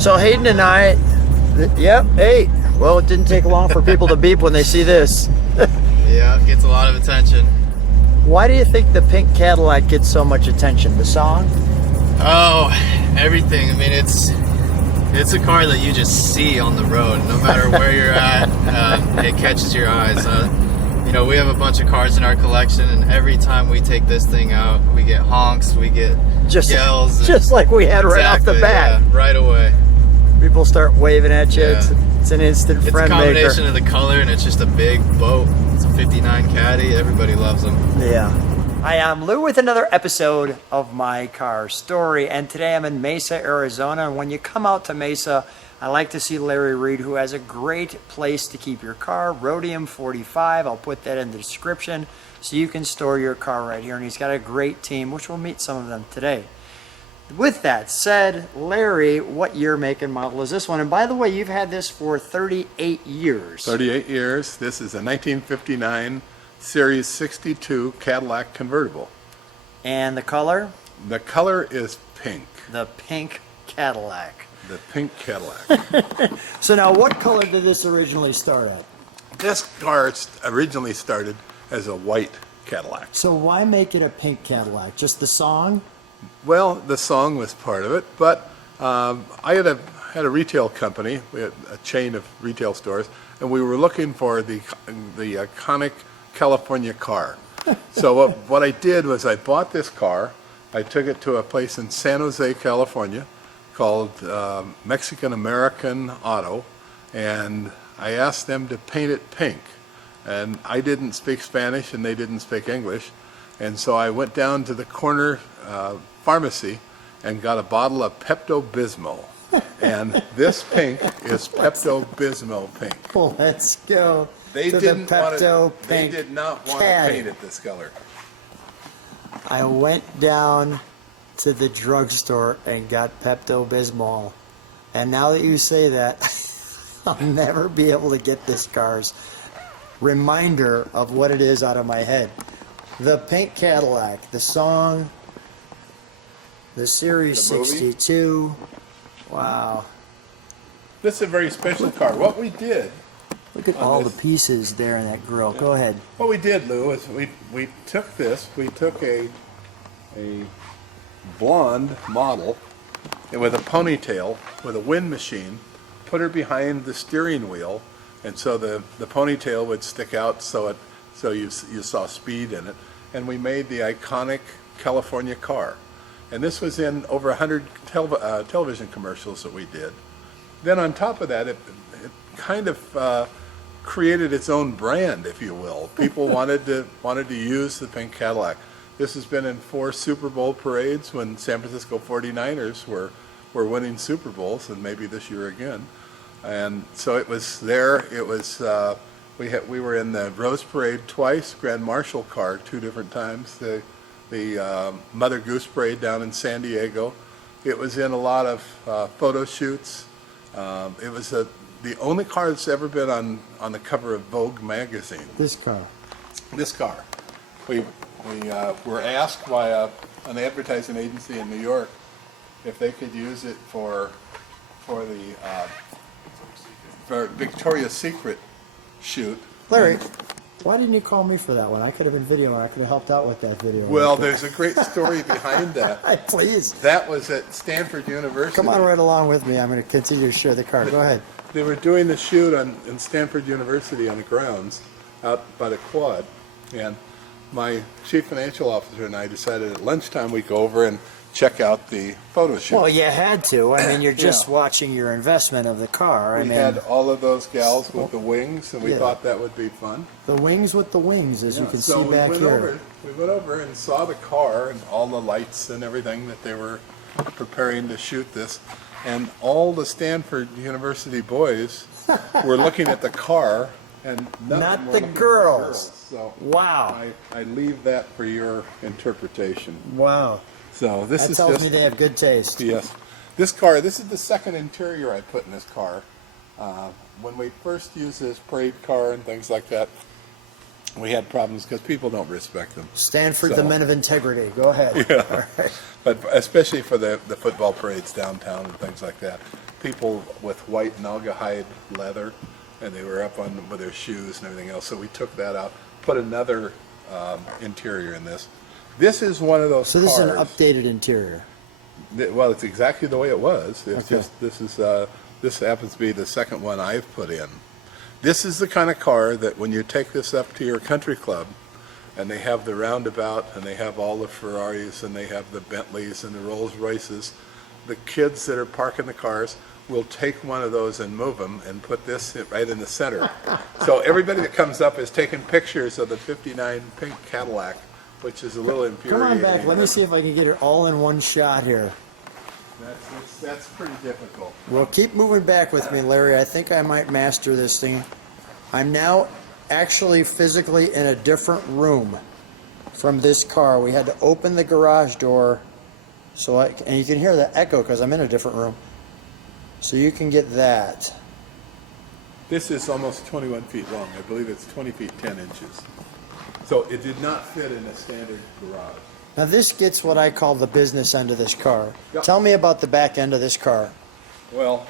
So Hayden and I, yep, hey. Well, it didn't take long for people to beep when they see this. Yeah, it gets a lot of attention. Why do you think the pink Cadillac gets so much attention? The song? Oh, everything. I mean, it's a car that you just see on the road. No matter where you're at, it catches your eyes. You know, we have a bunch of cars in our collection, and every time we take this thing out, we get honks, we get yells. Just like we had right off the bat. Yeah, right away. People start waving at you. Yeah. It's an instant friend maker. It's a combination of the color, and it's just a big boat. It's a 59 Caddy. Everybody loves them. Yeah. Hi, I'm Lou with another episode of My Car Story, and today I'm in Mesa, Arizona. And when you come out to Mesa, I like to see Larry Reed, who has a great place to keep your car, Rhodium 45. I'll put that in the description so you can store your car right here. And he's got a great team, which we'll meet some of them today. With that said, Larry, what year, make, and model is this one? And by the way, you've had this for 38 years. 38 years. This is a 1959 Series 62 Cadillac Convertible. And the color? The color is pink. The pink Cadillac. The pink Cadillac. So now, what color did this originally start at? This car originally started as a white Cadillac. So why make it a pink Cadillac? Just the song? Well, the song was part of it, but I had a retail company. We had a chain of retail stores, and we were looking for the iconic California car. So what I did was I bought this car. I took it to a place in San Jose, California, called Mexican American Auto, and I asked them to paint it pink. And I didn't speak Spanish, and they didn't speak English, and so I went down to the corner pharmacy and got a bottle of Pepto Bismol. And this pink is Pepto Bismol pink. Well, let's go. They did not want to paint it this color. I went down to the drugstore and got Pepto Bismol, and now that you say that, I'll never be able to get this car's reminder of what it is out of my head. The pink Cadillac, the song, the Series 62. Wow. This is a very special car. What we did... Look at all the pieces there in that grill. Go ahead. What we did, Lou, is we took this. We took a blonde model with a ponytail, with a wind machine, put her behind the steering wheel, and so the ponytail would stick out so you saw speed in it. And we made the iconic California car. And this was in over 100 television commercials that we did. Then on top of that, it kind of created its own brand, if you will. People wanted to use the pink Cadillac. This has been in 4 Super Bowl parades when San Francisco 49ers were winning Super Bowls, and maybe this year again. And so it was there. It was we were in the Rose Parade twice, Grand Marshal car 2 different times. The Mother Goose Parade down in San Diego. It was in a lot of photo shoots. It was the only car that's ever been on the cover of Vogue magazine. This car. This car. We were asked by an advertising agency in New York if they could use it for Victoria's Secret shoot. Larry, why didn't you call me for that one? I could have been videoing. I could have helped out with that video. Well, there's a great story behind that. Please. That was at Stanford University. Come on right along with me. I'm going to continue to share the car. Go ahead. They were doing the shoot in Stanford University on the grounds out by the quad, and my chief financial officer and I decided at lunchtime we'd go over and check out the photo shoot. Well, you had to. I mean, you're just watching your investment of the car. We had all of those gals with the wings, and we thought that would be fun. The wings with the wings, as you can see back here. We went over and saw the car and all the lights and everything that they were preparing to shoot this. And all the Stanford University boys were looking at the car, and not the girls. So wow. I leave that for your interpretation. Wow. So this that tells me they have good taste. Yes. This car, this is the second interior I put in this car. When we first used this parade car and things like that, we had problems because people don't respect them. Stanford, So- the men of integrity. Go ahead. Yeah. All right. But especially for the football parades downtown and things like that, people with white Naugahyde leather, and they were up on with their shoes and everything else. So we took that out, put another interior in this. This is one of those So this is an cars. updated interior. Well, it's exactly the way it was. It's Okay. just this happens to be the second one I've put in. This is the kind of car that when you take this up to your country club, and they have the roundabout, and they have all the Ferraris, and they have the Bentleys and the Rolls Royces, the kids that are parking the cars will take one of those and move them and put this right in the center. So everybody that comes up is taking pictures of the '59 pink Cadillac, which is a little Come infuriating. on back. Let me see if I can get it all in one shot here. That's pretty difficult. Well, keep moving back with me, Larry. I think I might master this thing. I'm now actually physically in a different room from this car. We had to open the garage door, and you can hear the echo because I'm in a different room. So you can get that. This is almost 21 feet long. I believe it's 20 feet 10 inches. So it did not fit in a standard garage. Now this gets what I call the business end of this car. Yep. Tell me about the back end of this car. Well,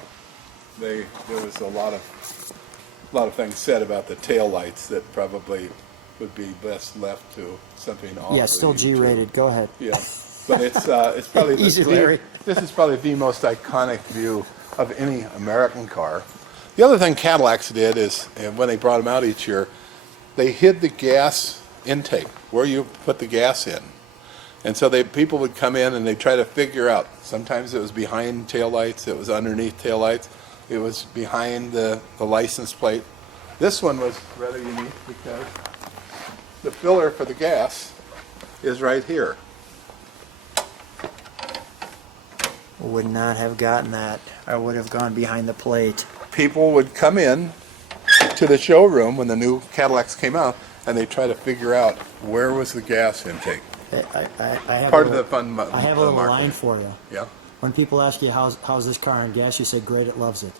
there was a lot of things said about the tail lights that probably would be best left to something off. Yeah, still G-rated. Go ahead. Yeah, but it's probably Easy, Larry. This is probably the most iconic view of any American car. The other thing Cadillacs did is, and when they brought them out each year, they hid the gas intake where you put the gas in, and so people would come in and they try to figure out. Sometimes it was behind taillights, it was underneath taillights, it was behind the license plate. This one was rather unique because the filler for the gas is right here. Would not have gotten that. I would have gone behind the plate. People would come in to the showroom when the new Cadillacs came out, and they try to figure out where was the gas intake. I have Part a of the little- fun. I have a little line for you. Yeah. When people ask you how's this car on gas, you say great, it loves it.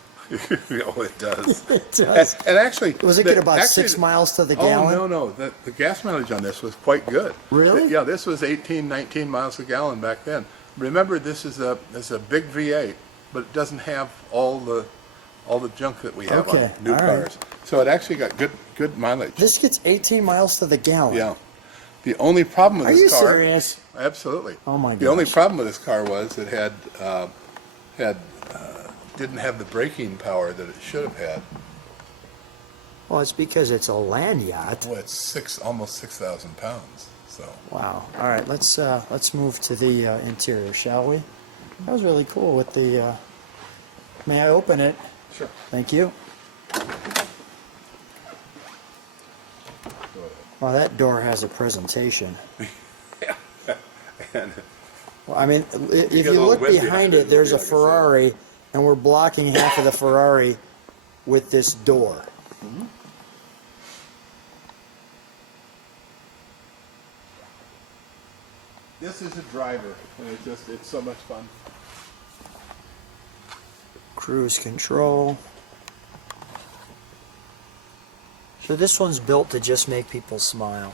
Oh, it does. It does. And actually, Was it get about 6 miles to the gallon? Oh no, the gas mileage on this was quite good. Really? Yeah, this was 18, 19 miles a gallon back then. Remember, this is a big V8, but it doesn't have all the junk that we have Okay, on new all right. cars. So it actually got good mileage. This gets 18 miles to the gallon. Yeah. The only problem with Are this you car, serious? absolutely. Oh my The only gosh. problem with this car was it didn't have the braking power that it should have had. Well, it's because it's a land yacht. Well, it's almost 6,000 pounds. So Wow. All right, let's move to the interior, shall we? That was really cool with the. May I open it? sure. Thank you. Well, that door has a presentation. And Well, I mean, if get a you little look wind behind behind it, it, there's a it'll be like a Ferrari, and we're blocking half of the Ferrari with this door. this is a driver, and it's so much fun. Cruise control. So this one's built to just make people smile.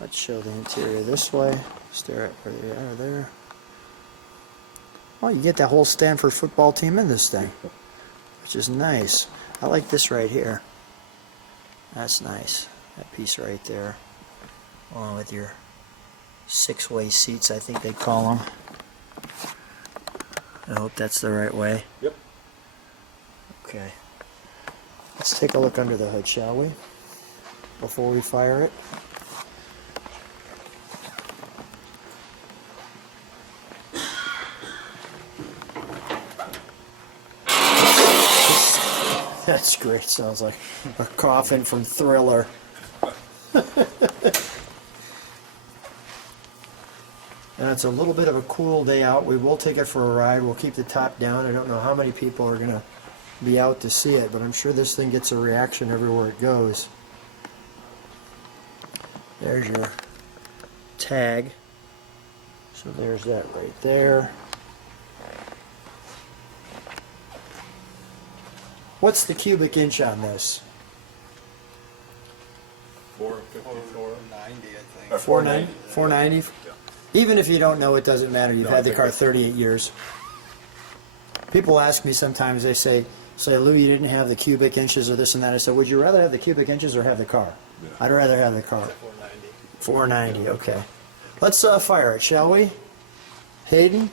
Let's show the interior this way. Stare at where they are there. Oh, you get that whole Stanford football team in this thing, which is nice. I like this right here. That's nice. That piece right there, along with your six-way seats, I think they call them. I hope that's the right way. Yep. Okay. Let's take a look under the hood, shall we? Before we fire it. That's great. Sounds like a coffin from Thriller. And it's a little bit of a cool day out. We will take it for a ride. We'll keep the top down. I don't know how many people are going to be out to see it, but I'm sure this thing gets a reaction everywhere it goes. There's your tag. So there's that right there. What's the cubic inch on this? Or 490. 490. Even if you don't know, it doesn't matter. You've No, I had the think car it's- 38 years. People ask me sometimes. They say, Lou, you didn't have the cubic inches or this and that. I said, would you rather have the cubic inches or have the car? Yeah. I'd rather have the car. 490. 490. Okay. Let's fire it, shall we? Hayden.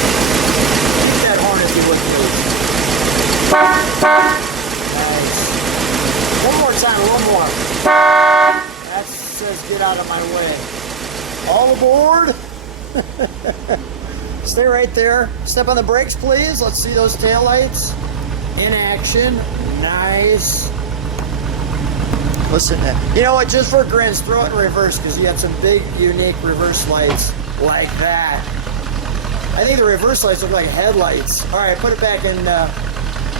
That horn if you would, please. Nice. One more time, one more. That says get out of my way. All aboard. Stay right there. Step on the brakes, please. Let's see those taillights in action. Nice. Listen, you know what? Just for grins, throw it in reverse because you have some big, unique reverse lights like that. I think the reverse lights look like headlights. All right, put it back in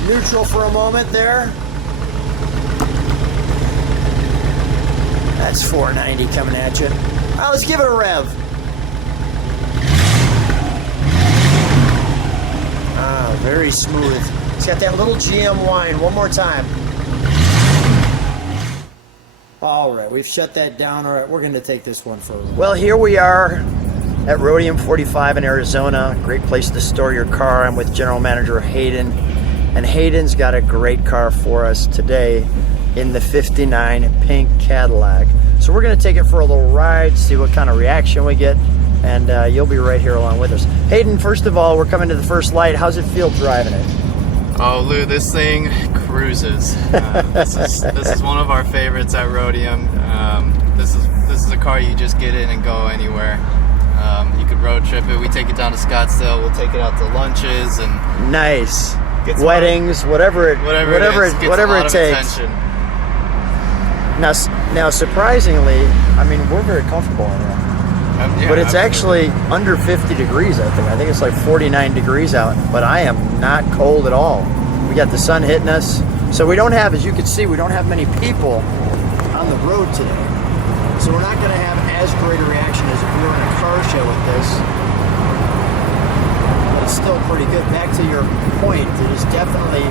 neutral for a moment there. That's 490 coming at you. All right, let's give it a rev. Ah, very smooth. It's got that little GM whine. One more time. All right, we've shut that down. All right, we're going to take this one for a ride. Well, here we are at Rhodium 45 in Arizona. Great place to store your car. I'm with General Manager Hayden. And Hayden's got a great car for us today in the 59 pink Cadillac. So we're going to take it for a little ride, see what kind of reaction we get. And you'll be right here along with us. Hayden, first of all, we're coming to the first light. How's it feel driving it? Oh, Lou, this thing cruises. This is one of our favorites at Rhodium. This is a car you just get in and go anywhere. You could road trip it. We take it down to Scottsdale. We'll take it out to lunches and Nice. Gets Weddings, whatever it gets takes. attention. Now, surprisingly, I mean, we're very comfortable in it. Yeah, But it's absolutely. actually under 50 degrees, I think. I think it's like 49 degrees out, but I am not cold at all. We got the sun hitting us. So we don't have, as you can see, we don't have many people on the road today. So we're not going to have as great a reaction as if we were in a car show with this. But it's still pretty good. Back to your point, it is definitely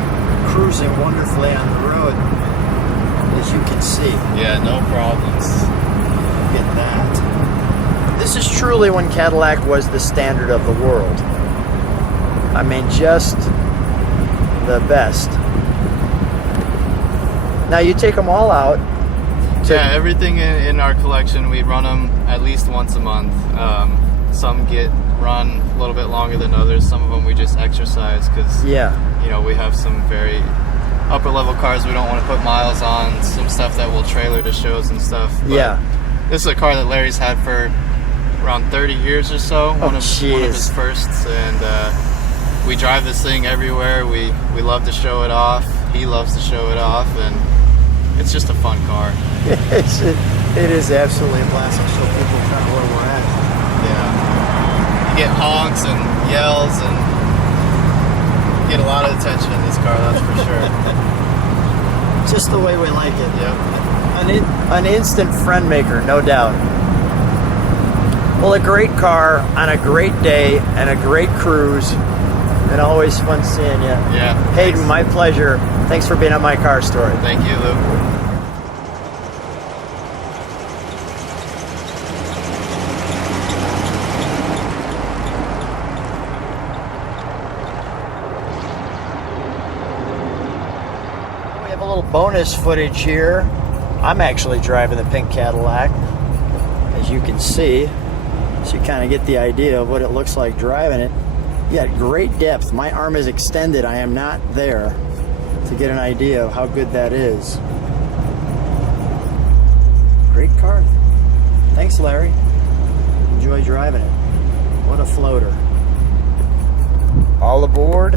cruising wonderfully on the road, as you can see. Yeah, no problems. Look at that. This is truly when Cadillac was the standard of the world. I mean, just the best. Now you take them all out. Yeah, everything in our collection, we run them at least once a month. Some get run a little bit longer than others. Some of them we just exercise because Yeah. you know, we have some very upper level cars we don't want to put miles on. Some stuff that we'll trailer to shows and stuff. But Yeah. this is a car that Larry's had for around 30 years or so. One of his firsts, and we drive this thing everywhere. We love to show it off. He loves to show it off, and it's just a fun car. It is absolutely a blast. I'll show people kind of where we're at. Yeah. You get honks and yells and get a lot of attention in this car, that's for sure. Just the way we like it. Yep. An instant friend maker, no doubt. Well, a great car on a great day and a great cruise. And always fun seeing you. Yeah. Hayden, Thanks. my pleasure. Thanks for being on my car story. Thank you, Lou. We have a little bonus footage here. I'm actually driving the pink Cadillac, as you can see. So you kind of get the idea of what it looks like driving it. You got great depth. My arm is extended. I am not there to get an idea of how good that is. Great car. Thanks, Larry. Enjoy driving it. What a floater. All aboard.